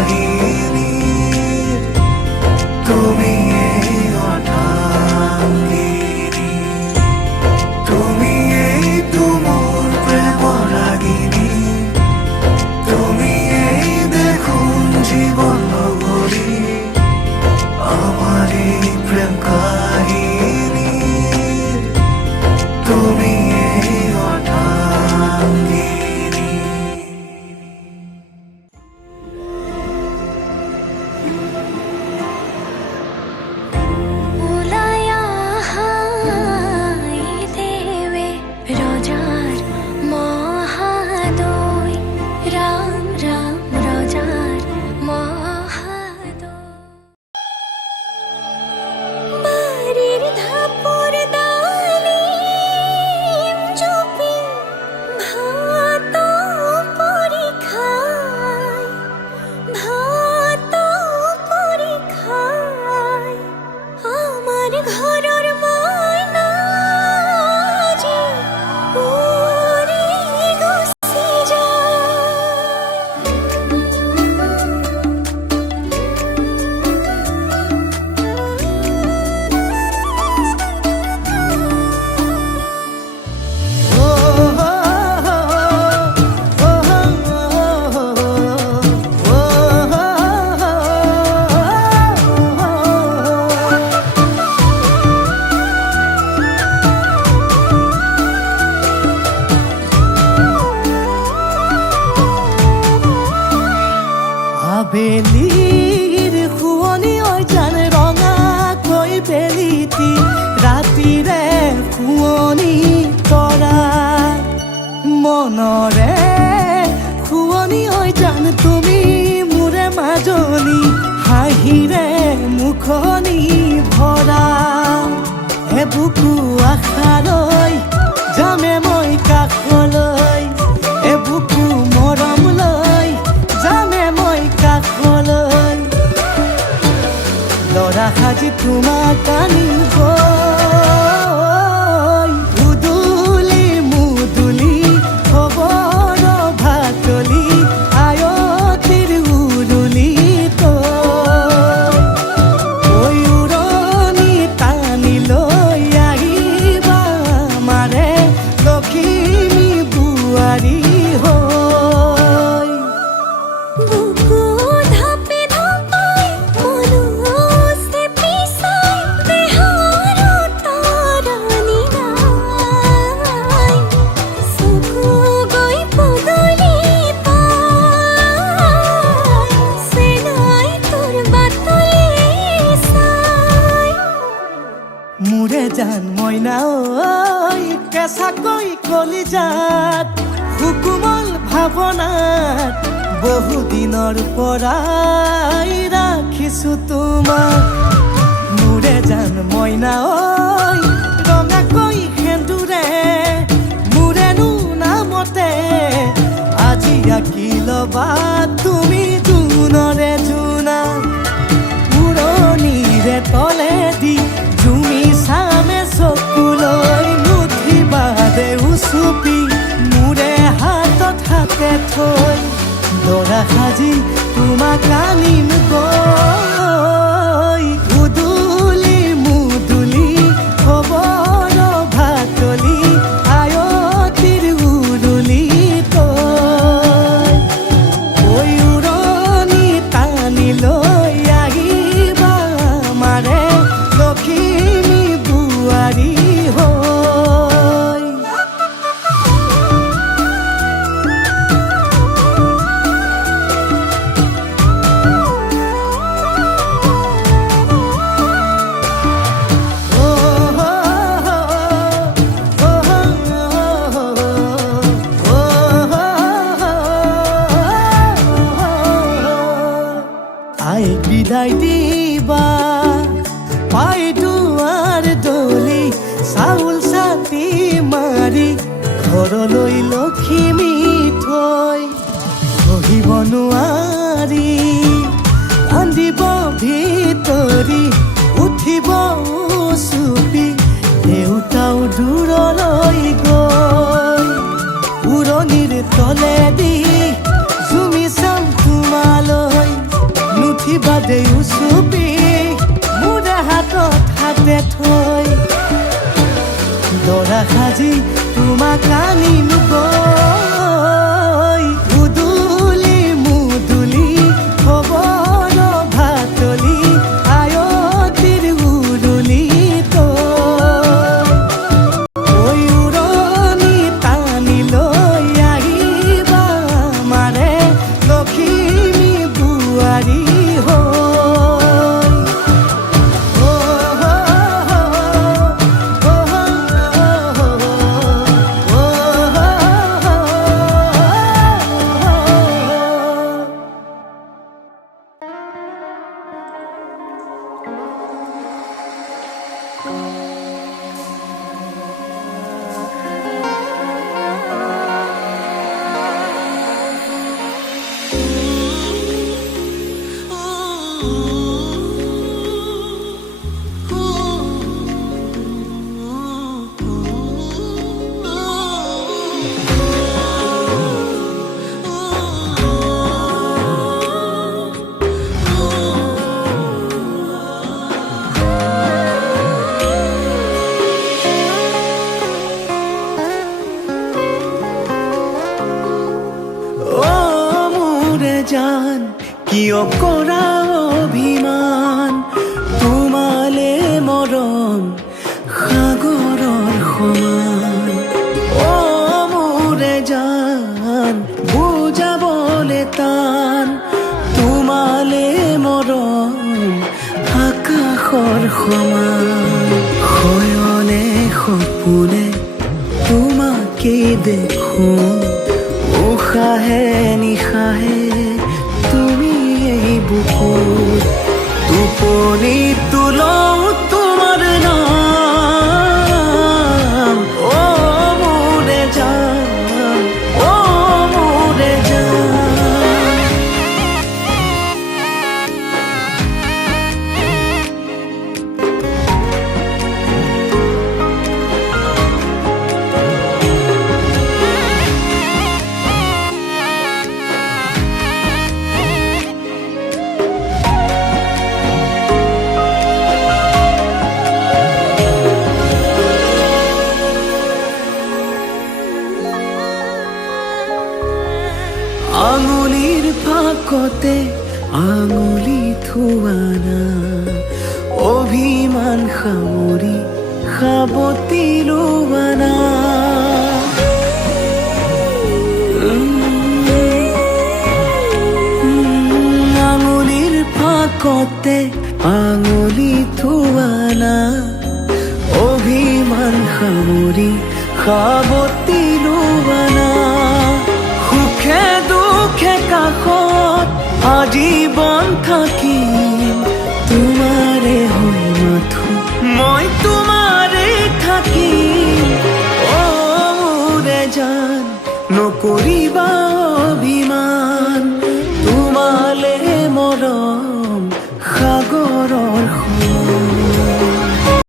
কাহিনীর তুমি এই অর্ধাঙ্গিনী, তুমি এই তুমুল প্রেম রাগিনী, তুমি এই দেখুন জীবন নগরী, আমার এই প্রেম কাহিনীর তুমি এই অর্ধাঙ্গিনী। আবেলির শুৱনি ঐ জান ৰঙা কৈ বেলিতি ৰাতিৰে শুৱনি তৰা মনৰে শুৱনি ঐ জান তুমি মোৰে মাজনী হাঁহিৰে মুখনি ভৰা এবুকু আশালৈ যামে মই কাষলৈ এবুকু মৰম লৈ যামে মই কাষলৈ লৰা সাজি তোমাক আনিব উদুলি মুদুলি খবৰ ভাতলি আয়তিৰ উৰুলি তই উৰণি টানি লৈ আহিবা মাৰে লখিমী বোৱাৰী হৈ মোৰে জান মইনা ঐ কেঁচাকৈ কলিজাত সুকুমল ভাৱনাত বহুদিনৰ পৰাই ৰাখিছো তোমাক মোৰে জান মইনা ঐ ৰঙাকৈ সেন্দুৰে মোৰেনো নামতে আজি আঁকি ল'বা তুমি জোনৰে জোনা উৰণিৰে তলেদি জুমি চামে চকুলৈ নুঠিবা দে উচুপি মোৰে হাতত হাতে থৈ দৰা সাজি তোমাক আনিম গৈ উদুলি মুদুলি খবৰ ভাতলি আয়তিৰ উৰুলি তই ঐ উৰণি টানি লৈ আহিবা মাৰে লখিমী বোৱাৰী হৈ আই বিদায় দিবা পাই দুৱাৰ দলি চাউল চাটি মাৰি ঘৰলৈ লখিমী থৈ সহিব নোৱাৰি কান্দিব ভিতৰি উঠিব চুপি দেউতাও দূৰলৈ গৈ উৰণিৰ তলেদি জুমি চাম তোমালৈ দেখিবা দেও চুপি মোৰে হাতত হাতে থৈ দৰা সাজি তোমাক আনিম গৈ উদুলি মুদুলি হ'ব ভাতলি আয়তিৰ উৰুলি তই উৰণি টানি লৈ আহিবা মাৰে লখিমী বোৱাৰী জান কিয় কৰা অভিমান তোমালে মৰম সাগৰৰ সমান অ মোৰে জান বুজাবলে টান তোমালে মৰম আকাশৰ সমান শয়নে সপোনে তোমাকেই দেখো উশাহে নিশাহে তুমি এই বুকুত টোপনি তুলও তোমাৰ নাম অ মোৰে জান অ মোৰে জান আঙুলিৰ ফাকতে আঙুলি থোৱানা অভিমান সামৰি সাবতি লোৱানা আঙুলিৰ ফাকতে আঙুলি থোৱানা অভিমান সামৰি সাবতি লোৱানা সুখে দুখে কাষত আজীৱন থাকিম তোমাৰে হৈ মাথো মই তোমাৰে থাকিম অ মোৰে জান নকৰিবা